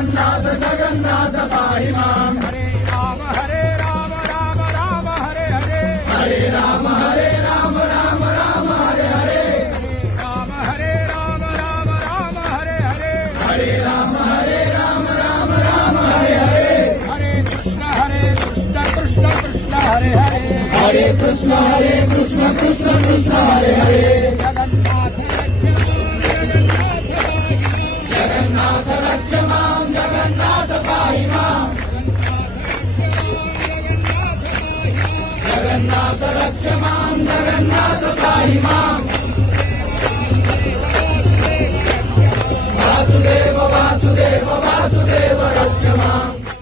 जगन्नाथ जगन्नाथ पाहि माम् हरे राम राम राम हरे हरे हरे राम राम राम हरे हरे राम हरे राम राम हरे हरे हरे राम राम हरे हरे हरे कृष्ण कृष्ण कृष्ण हरे हरे हरे कृष्ण कृष्ण कृष्ण हरे हरे जगन्नाथ जगन्नाथ रक्ष माम् जगन्नाथ पाहि माम् जगन्नाथ रक्ष माम् जगन्नाथ पाहि माम् वासुदेव वासुदेव वासुदेव रक्ष